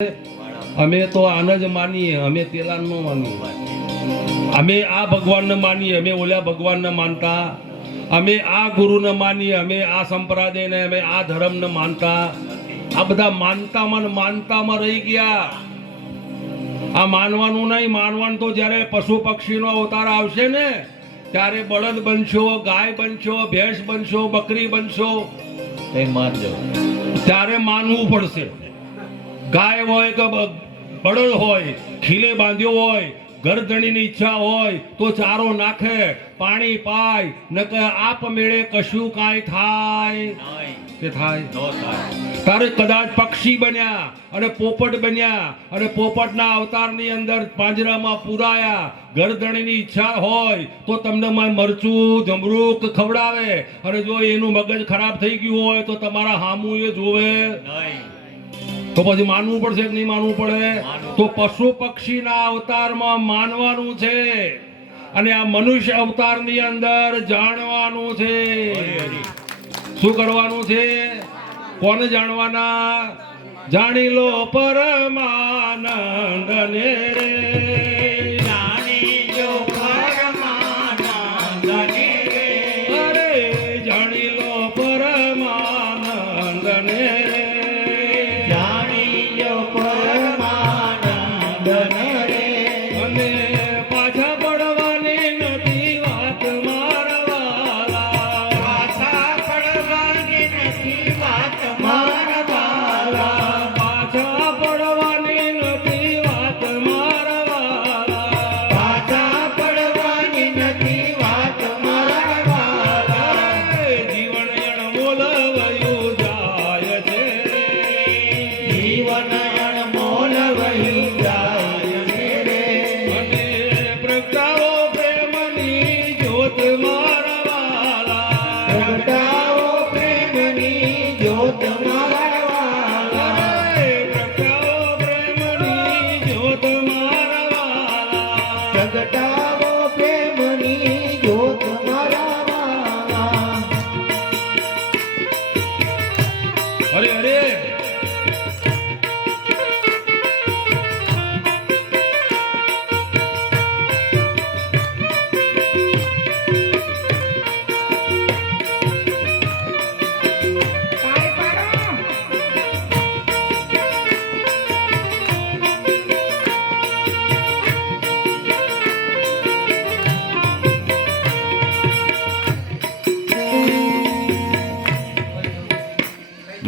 અમે તો આને જ માનીએ, અમે તેલા ન માનીએ, અમે આ ભગવાનને માનીએ, અમે ઓલા ભગવાનને માનતા, અમે આ ગુરુને માનીએ, અમે આ સંપ્રદાયને, અમે આ ધર્મને માનતા. આ બધા માનતામાં રહી ગયા. આ માનવાનું નહીં. માનવાનું તો જ્યારે પશુ પક્ષીનો અવતાર આવશે ને ત્યારે બળદ બનશો, ગાય બનશો, ભેંસ બનશો, બકરી બનશો, ત્યારે માનવું પડશે. ગાય હોય કે બળદ હોય, ખીલે બાંધ્યો હોય, ગરદણીની ઈચ્છા હોય તો ચારો નાખે, પાણી પાય, નકર આપમેળે કશું કાંઈ થાય કે થાય? તારે કદાચ પક્ષી બન્યા અને પોપટ બન્યા અને પોપટના અવતારની અંદર પાંજરામાં પુરાયા, ગરદણીની ઈચ્છા હોય તો તમને મરચું જમરૂક ખવડાવે, અને જો એનું મગજ ખરાબ થઈ ગયું હોય તો તમારા હામું એ જોવે. તો પછી માનવું પડશે કે નહીં માનવું પડે? તો પશુ પક્ષીના અવતારમાં માનવાનું છે, અને આ મનુષ્ય અવતારની અંદર જાણવાનું છે. શું કરવાનું છે? કોને જાણવાના? જાણી લો પરમાનંદ ને રે, જાણી લો પરમાનંદ ને રે, અરે જાણી લો પરમાનંદ ને રે, જાણી લો પરમાનંદ ને રે. અને પાછા પડવાની નથી વાત મારા વાલા, પાછા પડવાની નથી વાત મારા વાલા, પાછા પડવાની નથી વાત મારા વાલા, પાછા પડવાની નથી વાત મારા વાલા. જીવન અણમોલ વયું જાય છે, જીવન અણમોલ વયું જાય છે રે. અને પ્રગટાવો પ્રેમની જ્યોત મારા વાલા, પ્રગટાવો પ્રેમની જ્યોત મારા વાલા, પ્રગટાવો પ્રેમની જ્યોત મારા વાલા, પ્રગટાવો પ્રેમની જ્યોત મારા વાલા. અરે અરે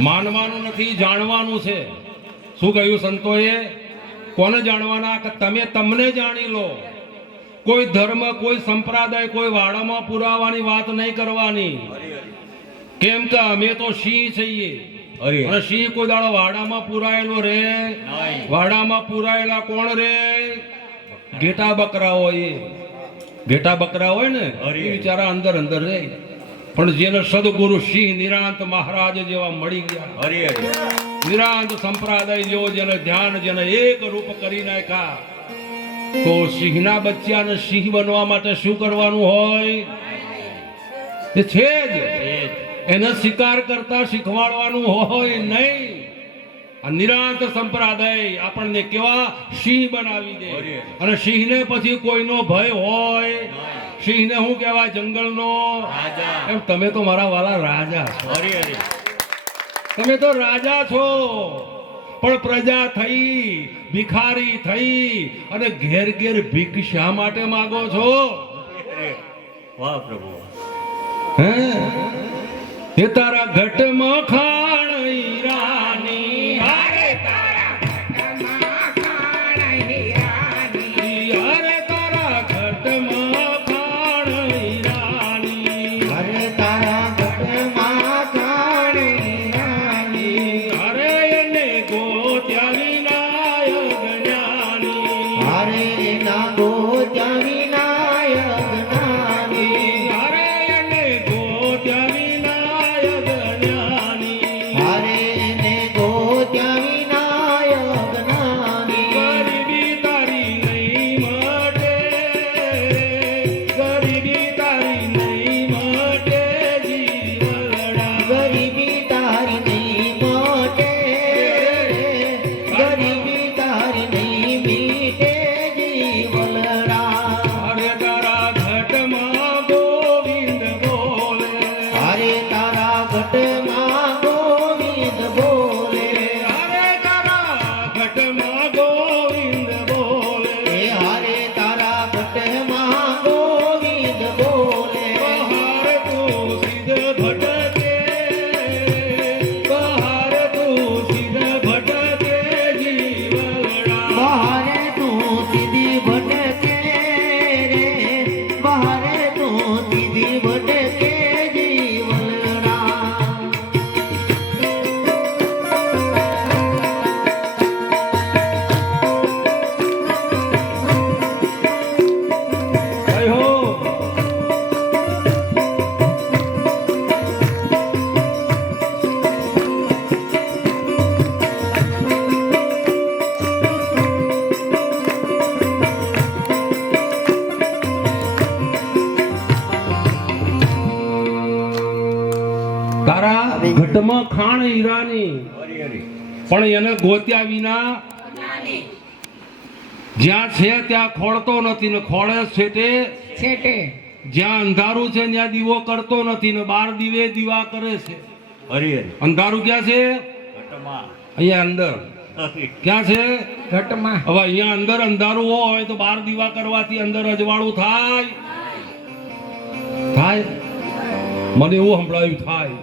માનવાનું નથી, જાણવાનું છે. શું કહ્યું સંતોએ? કોને જાણવાના? કે તમે તમને જાણી લો. કોઈ ધર્મ, કોઈ સંપ્રદાય, કોઈ વાડામાં પુરાવાની વાત નહીં કરવાની. કેમ કે અમે તો સિંહ છીએ, અને સિંહ કોઈ દાડો વાડામાં પુરાયેલો રે? વાડામાં પુરાયેલા કોણ રે? ઘેટા બકરા હોય. ઘેટા બકરા હોય ને એ બિચારા અંદર અંદર રે. પણ જેને સદગુરુ સિંહ નિરાંત મહારાજ જેવા મળી ગયા, નિરાંત સંપ્રદાય જેવો જેને ધ્યાન, જેને એક રૂપ કરી નાખ્યા, તો સિંહના બચ્ચાને સિંહ બનવા માટે શું કરવાનું હોય? એ છે જ એને શિકાર કરતા શીખવાડવાનું હોય નહીં. આ નિરાંત સંપ્રદાય આપણને કેવા સિંહ બનાવી દે. અને સિંહને પછી કોઈનો ભય હોય? સિંહને શું કહેવાય? જંગલનો રાજા. એમ તમે તો મારા વાલા રાજા છો. તમે તો રાજા છો, પણ પ્રજા થઈ, ભિખારી થઈ અને ઘેર ઘેર ભીખ શા માટે માગો છો? વાહ પ્રભુ. હે તારા ઘટમાં ખાણ હીરાની, હારે તારા ઘટમાં ખાણ હીરાની, હારે તારા ઘટમાં ખાણ હીરાની, હારે તારા ઘટમાં ખાણ હીરાની, હારે એને ગોત્યા વિનાય જ્ઞાની, હારે એના ગોત્યા વિનાય જ્ઞાની, હારે એને ગોત્યા વિનાય જ્ઞાની, હીરાની, પણ એને ગોત્યા વિના જ્યાં છે ત્યાં ખોળતો નથી ને ખોળે છેટે છેટે જ્યાં અંધારું છે ત્યાં દીવો કરતો નથી ને 12 દીવે દીવા કરે છે. અંધારું ક્યાં છે? અહીંયા અંદર. ક્યાં છે? ઘટમાં. હવે અહીંયા અંદર અંધારું હોય તો 12 દીવા કરવાથી અંદર અજવાળું થાય? થાય? મને એવું સંભળાયું થાય.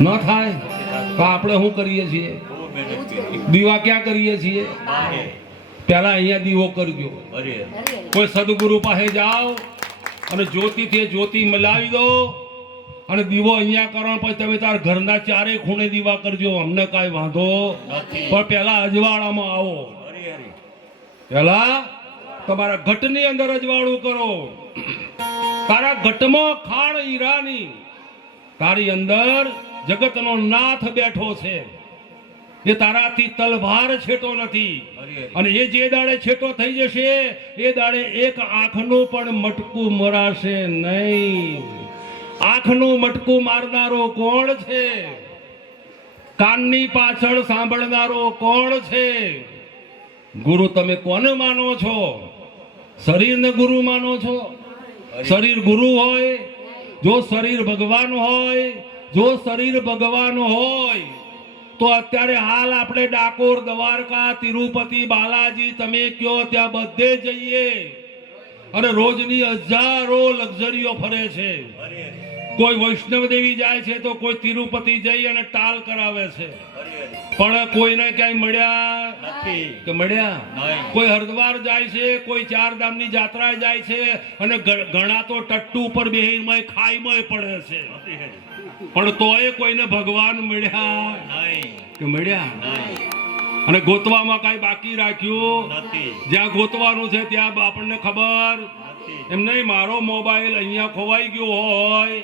ન થાય તો આપણે શું કરીએ છીએ? દીવા ક્યાં કરીએ છીએ? પેલા અહીંયા દીવો કરજો. કોઈ સદગુરુ પાસે જાઓ અને જ્યોતિથી જ્યોતિ મિલાવી દો અને દીવો અહીંયા કરો, પછી તમે તાર ઘરના ચારે ખૂણે દીવા કરજો, અમને કાંઈ વાંધો પણ પેલા અજવાળામાં આવો. પેલા તમારા ઘટની અંદર અજવાળું કરો. તારા ઘટમાં ખાણ હીરાની, તારી અંદર જગતનો નાથ બેઠો છે. એ તારાથી તલવાર છેટો નથી, અને એ જે દાડે છેટો થઈ જશે એ દાડે એક આંખનું પણ મટકું મરાશે નહીં. આંખનું મટકું મારનારો કોણ છે? કાનની પાછળ સાંભળનારો કોણ છે? ગુરુ તમે કોને માનો છો? શરીરને ગુરુ માનો છો? શરીર ગુરુ હોય? જો શરીર ભગવાન હોય, જો શરીર ભગવાન હોય તો અત્યારે હાલ આપણે ડાકોર, દ્વારકા, તિરુપતિ, બાલાજી તમે કયો ત્યાં બધે જઈએ અને રોજની હજારો લક્ઝરીઓ ફરે છે. કોઈ વૈષ્ણવ દેવી જાય છે તો કોઈ તિરુપતિ જઈ અને ટાલ કરાવે છે, પણ કોઈને ક્યાંય મળ્યા નથી કે મળ્યા? કોઈ હરિદ્વાર જાય છે, કોઈ 4 ધામની યાત્રા જાય છે અને ઘણા તો ટટ્ટુ ઉપર બેહીને ખાઈમાં પડે છે, પણ તોય કોઈને ભગવાન મળ્યા કે મળ્યા? અને ગોતવામાં કાંઈ બાકી રાખ્યું નથી. જ્યાં ગોતવાનું છે ત્યાં આપણને ખબર એમ નહીં. મારો મોબાઈલ અહીંયા ખોવાઈ ગયો હોય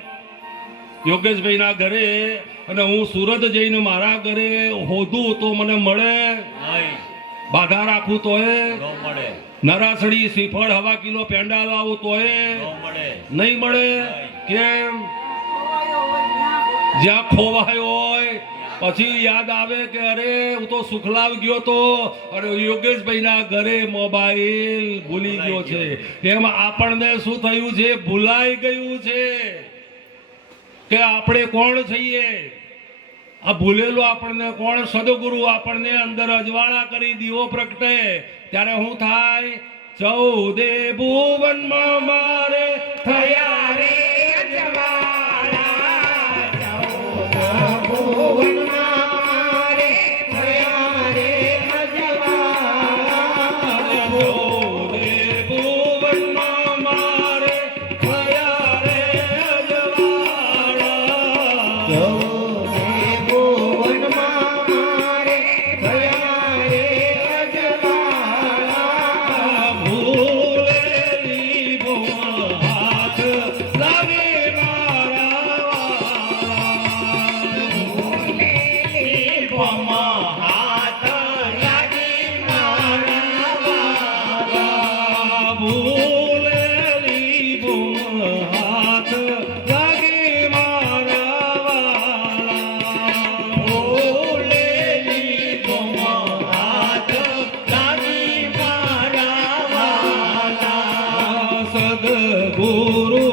યોગેશભાઈ ના ઘરે અને હું સુરત જઈને મારા ઘરે હોધું તો મને મળે? બાધા રાખું તોય નરાસડી, શ્રીફળ, 1.5 કિલો પેંડા લાવું તોય નહીં મળે. કેમ? જ્યાં ખોવાયો હોય પછી યાદ આવે કે અરે હું તો સુખલાવ ગયો તો અને યોગેશભાઈ ના ઘરે મોબાઈલ ભૂલી ગયો છે. એમ આપણને શું થયું છે? ભૂલાઈ ગયું છે કે આપણે કોણ છીએ. આ ભૂલેલું આપણને કોણ? સદગુરુ આપણને અંદર અજવાળા કરી દીવો પ્રગટે ત્યારે શું થાય? 14 ભુવનમાં મારે થયા રે અજવાળા, 14 ભુવનમાં મારે થયા રે અજવાળા, 14 ભુવનમાં મારે થયા રે સદગુરુ